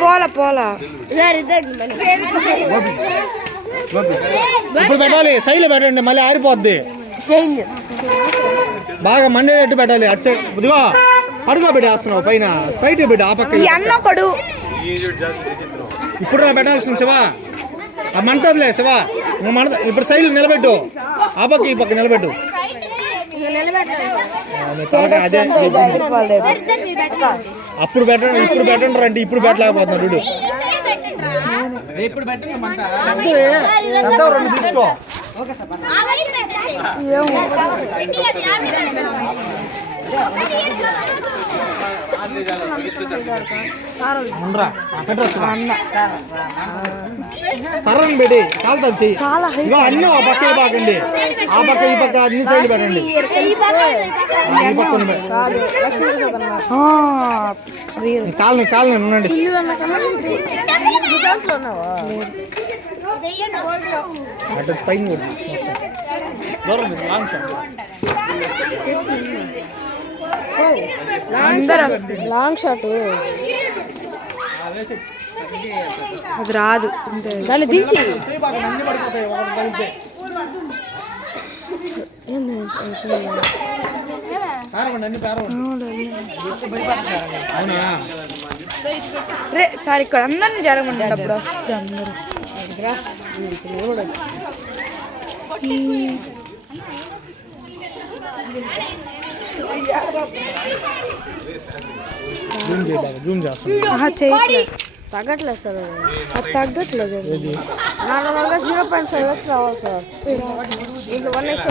పోలా పోలా ఇప్పుడు పెట్టాలి, సైడ్లో పెట్టండి, మళ్ళీ ఆరిపోద్ది. బాగా మండేటట్టు పెట్టాలి. అటు సైడ్ ఇదిగో అడుగు పెట్టేస్తున్నావు పైన, స్ట్రైట్ పెట్టి ఆ పక్క అన్నొకడు. ఇప్పుడు పెట్టాల్సిన శివా, ఆ మంటదిలే శివా, ఇప్పుడు సైడ్ నిలబెట్టు, ఆ పక్క ఈ పక్క నిలబెట్టు. అదే అప్పుడు పెట్టండి, ఇప్పుడు పెట్టండి రండి, ఇప్పుడు పెట్టలేకపోతున్నాడు వీడు. రెండు తీసుకో. సరని పెట్టి కాలుతా చెయ్యి. ఇగో అన్నీ ఆ పక్క బాకండి, ఆ పక్క ఈ పక్క అన్ని సైడ్లు పెట్టండి. కాలని కాలని ఉండండి. అటు పైన దూరం లాంగ్ షాట్. లాంగ్ షాట్ అది రాదు, దాన్ని దించి రే సార్ ఇక్కడ అందరిని జరగమండి. అప్పుడు వస్తే అందరూ తగ్గట్లేదు సార్, అది తగ్గట్లేదు. నార్మల్గా 0.5 lakhs రావాలి సార్, 1 lakhs.